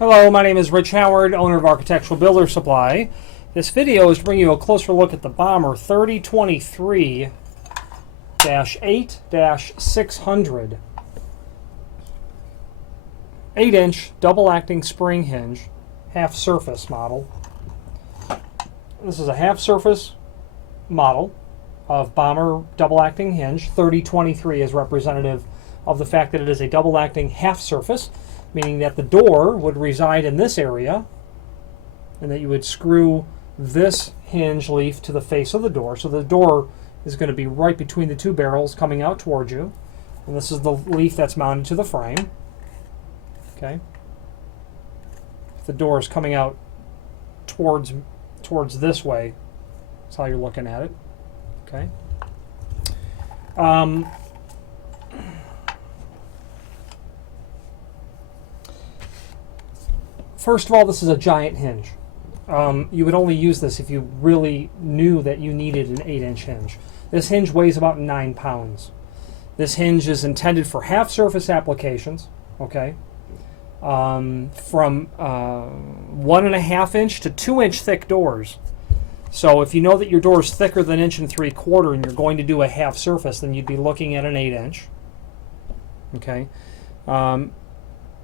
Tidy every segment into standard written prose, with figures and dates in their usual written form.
Hello, my name is Rich Howard, owner of Architectural Builder Supply. This video is to bring you a closer look at the Bommer 3023-8-600 8-inch double-acting spring hinge, half-surface model. This is a half-surface model of Bommer double-acting hinge. 3023 is representative of the fact that it is a double-acting half-surface, meaning that the door would reside in this area and that you would screw this hinge leaf to the face of the door. So the door is going to be right between the two barrels coming out towards you. And this is the leaf that's mounted to the frame. Okay. If the door is coming out towards this way, that's how you're looking at it. Okay. First of all, this is a giant hinge. You would only use this if you really knew that you needed an 8-inch hinge. This hinge weighs about 9 pounds. This hinge is intended for half-surface applications, okay? From 1.5-inch to 2-inch thick doors. So if you know that your door is thicker than 1 3/4 and you're going to do a half surface, then you'd be looking at an 8-inch. Okay.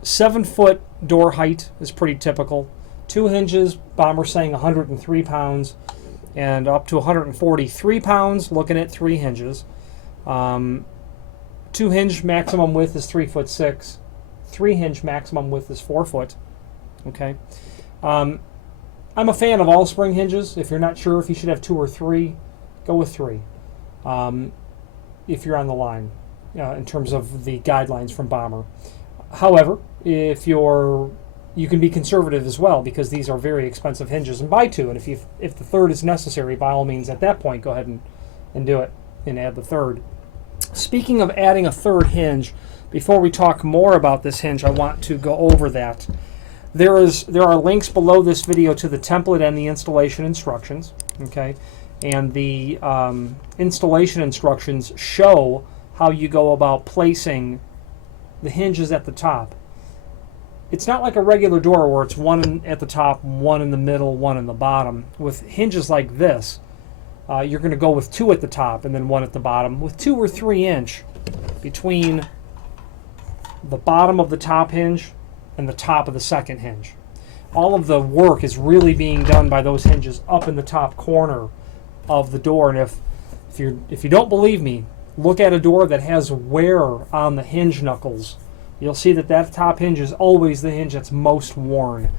7-foot door height is pretty typical. 2 hinges, Bommer saying 103 pounds, and up to 143 pounds, looking at 3 hinges. 2 hinge maximum width is 3'6". 3 hinge maximum width is 4 foot. Okay. I'm a fan of all spring hinges. If you're not sure if you should have 2 or 3, go with 3. If you're on the line, in terms of the guidelines from Bommer. However, if you can be conservative as well, because these are very expensive hinges, and buy 2. And if the third is necessary, by all means, at that point, go ahead and do it and add the third. Speaking of adding a third hinge, before we talk more about this hinge, I want to go over that. There are links below this video to the template and the installation instructions. Okay, and the installation instructions show how you go about placing the hinges at the top. It's not like a regular door where it's one at the top, one in the middle, one in the bottom. With hinges like this, you're going to go with 2 at the top and then 1 at the bottom, with 2 or 3 inch between the bottom of the top hinge and the top of the second hinge. All of the work is really being done by those hinges up in the top corner of the door. And if you don't believe me, look at a door that has wear on the hinge knuckles. You'll see that that top hinge is always the hinge that's most worn.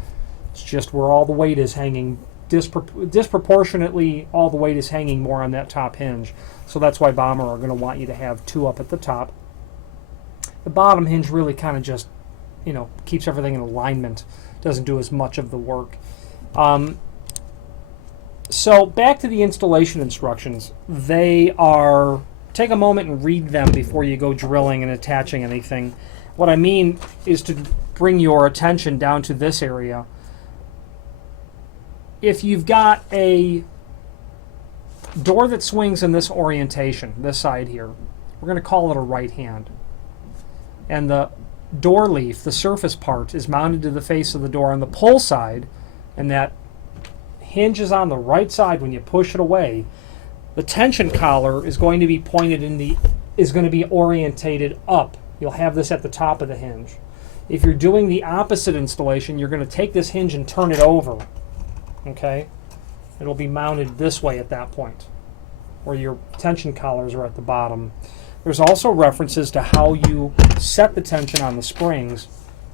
It's just where all the weight is hanging, disproportionately all the weight is hanging more on that top hinge. So that's why Bommer are going to want you to have 2 up at the top. The bottom hinge really kind of just, keeps everything in alignment. Doesn't do as much of the work. So back to the installation instructions. Take a moment and read them before you go drilling and attaching anything. What I mean is to bring your attention down to this area. If you've got a door that swings in this orientation, this side here, we're going to call it a right hand. And the door leaf, the surface part, is mounted to the face of the door on the pull side, and that hinge is on the right side when you push it away. The tension collar is going to be orientated up. You'll have this at the top of the hinge. If you're doing the opposite installation, you're going to take this hinge and turn it over. Okay? It'll be mounted this way at that point, where your tension collars are at the bottom. There's also references to how you set the tension on the springs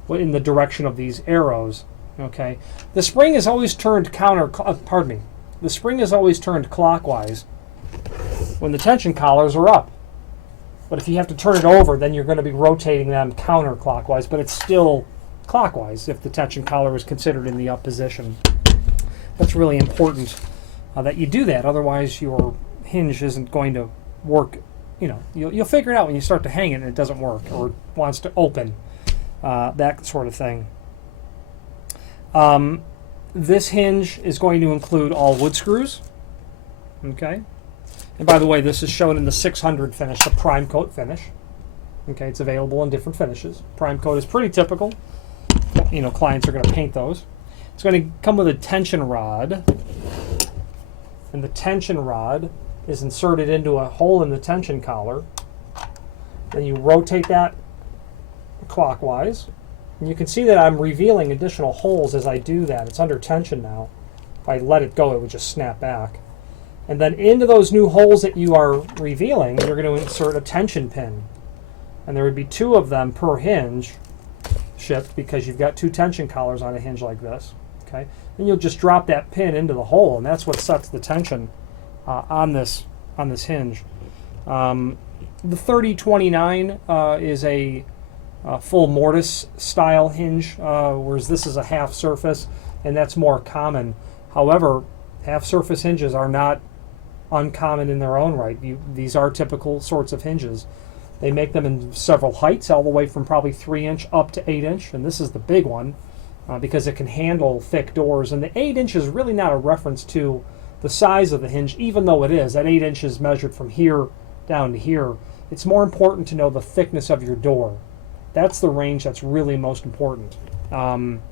in the direction of these arrows. Okay? The spring is always turned the spring is always turned clockwise when the tension collars are up. But if you have to turn it over, then you're going to be rotating them counterclockwise, but it's still clockwise if the tension collar is considered in the up position. That's really important that you do that, otherwise your hinge isn't going to work. You'll figure it out when you start to hang it and it doesn't work or wants to open, that sort of thing. This hinge is going to include all wood screws. Okay. And by the way, this is shown in the 600 finish, the prime coat finish. Okay, it's available in different finishes. Prime coat is pretty typical. clients are going to paint those. It's going to come with a tension rod, and the tension rod is inserted into a hole in the tension collar. Then you rotate that clockwise, and you can see that I'm revealing additional holes as I do that. It's under tension now. If I let it go, it would just snap back. And then into those new holes that you are revealing, you're going to insert a tension pin. And there would be 2 of them per hinge shipped, because you've got 2 tension collars on a hinge like this. Okay, then you'll just drop that pin into the hole, and that's what sets the tension on this hinge. The 3029 is a full mortise style hinge, whereas this is a half surface, and that's more common. However, half surface hinges are not uncommon in their own right. These are typical sorts of hinges. They make them in several heights, all the way from probably 3-inch up to 8-inch, and this is the big one because it can handle thick doors. And the 8-inch is really not a reference to the size of the hinge, even though it is. That 8 inches measured from here down to here. It's more important to know the thickness of your door. That's the range that's really most important. And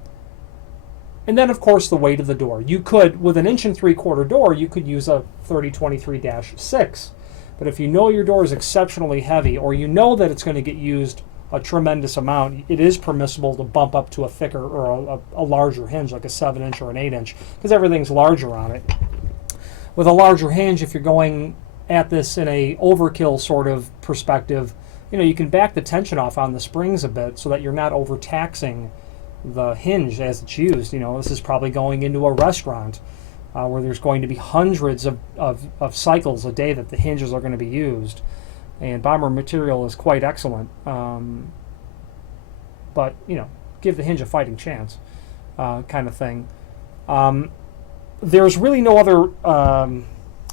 then, of course, the weight of the door. You could, with an 1 3/4 door, you could use a 3023-6. But if you know your door is exceptionally heavy, or you know that it's going to get used a tremendous amount, it is permissible to bump up to a thicker or a larger hinge, like a 7-inch or an 8-inch, because everything's larger on it. With a larger hinge, if you're going at this in a overkill sort of perspective, you can back the tension off on the springs a bit so that you're not overtaxing the hinge as it's used. This is probably going into a restaurant where there's going to be hundreds of cycles a day that the hinges are going to be used. And Bommer material is quite excellent. But, give the hinge a fighting chance kind of thing. There's really no other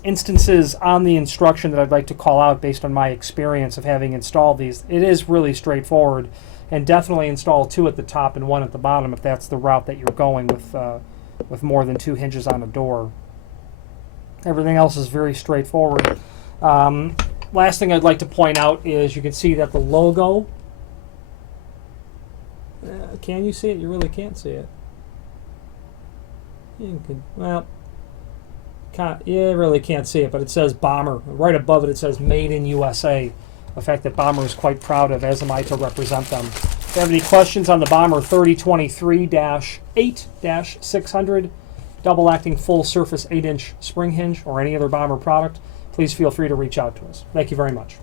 instances on the instruction that I'd like to call out based on my experience of having installed these. It is really straightforward, and definitely install 2 at the top and 1 at the bottom if that's the route that you're going with more than 2 hinges on a door. Everything else is very straightforward. Last thing I'd like to point out is you can see that the logo, can you see it? You really can't see it. You really can't see it, but it says Bommer. Right above it, it says Made in USA. A fact that Bommer is quite proud of, as am I to represent them. If you have any questions on the Bommer 3023-8-600 double acting full surface 8-inch spring hinge or any other Bommer product, please feel free to reach out to us. Thank you very much.